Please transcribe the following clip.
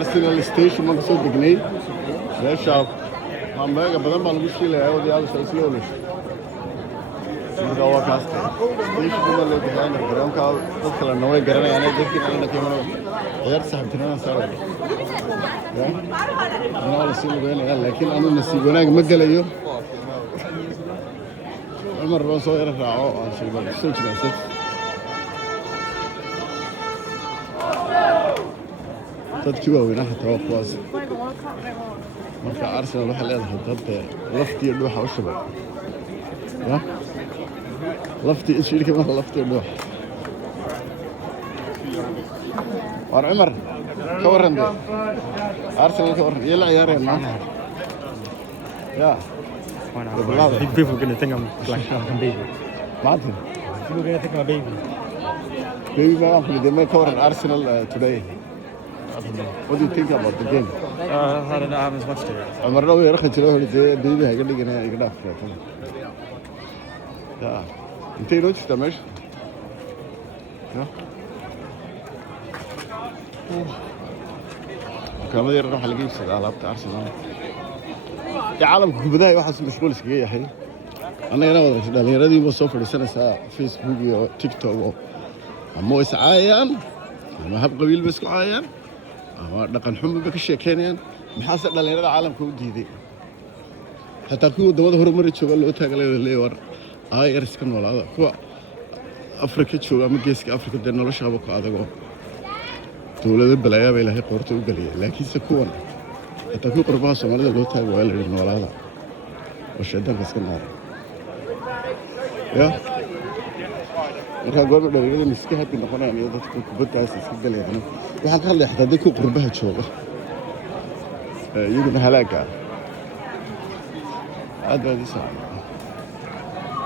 أرسنال ستيشن مقصود بجنيه ليش شاف هم بقى بدل ما المشكلة هي ودي هذا سلسلة ليش مرة هو كاسته ستيشن ولا دهان الجرام كا تدخل النوع الجرام يعني ذكر أنا كمان غير سحبتنا صار أنا ولا سيل بين لكن أنا نسيبنا مقلة يوم المرة صغيرة راعوا عن شيء بس سويت بس dadkii waaweynaa xataa waa kuwaas marka Arsenal waxay leedahay dad laftii dhuuxa u shabay ya laftii ishirka marka laftii dhuuxa war Umar ka waran Arsenal ka waran yela ciyaareen maanta ya Big people gonna think I'm like a baby. maanta People gonna think I'm a baby. baby ma aan ka waran Arsenal today. What do you think about the game? I don't know, I haven't watched it yet. I'm not aware of it. Baby, I can't get enough. Yeah. أنت إيش تمشي؟ Yeah. كمان يروح على جيبس على لعبة أرسنال. يا عالم كبداية واحد مشغول سكية حين. أنا هنا وضع شدال يردي مصوف لسنة ساعة فيسبوك أو تيك توك. أما إسعايان. ما هب قبيل بس كعايان. dhaqan xumo ba ka sheekeynayaan maxaa se dhalinyarada caalamka u diiday hataa kuwa wadamada horumari jooga loo taagalay war ayar iska noolaada kuwa Afrika jooga ama geeska Afrika de noloshaaba ku adago dawladda balaayaa bay ilaahay qoorta u galiyay laakiin se kuwan hataa kuwa qurbaha Soomaalida loo taago waa la noolaada oo sheedanka iska nool ya marka goor dhalinyarada iska happy noqonayaan iyo dadku kubaddaas iska galayaan waxaan ka hadlay xataa dadku qurbaha jooga iyaguna halaaga aad baa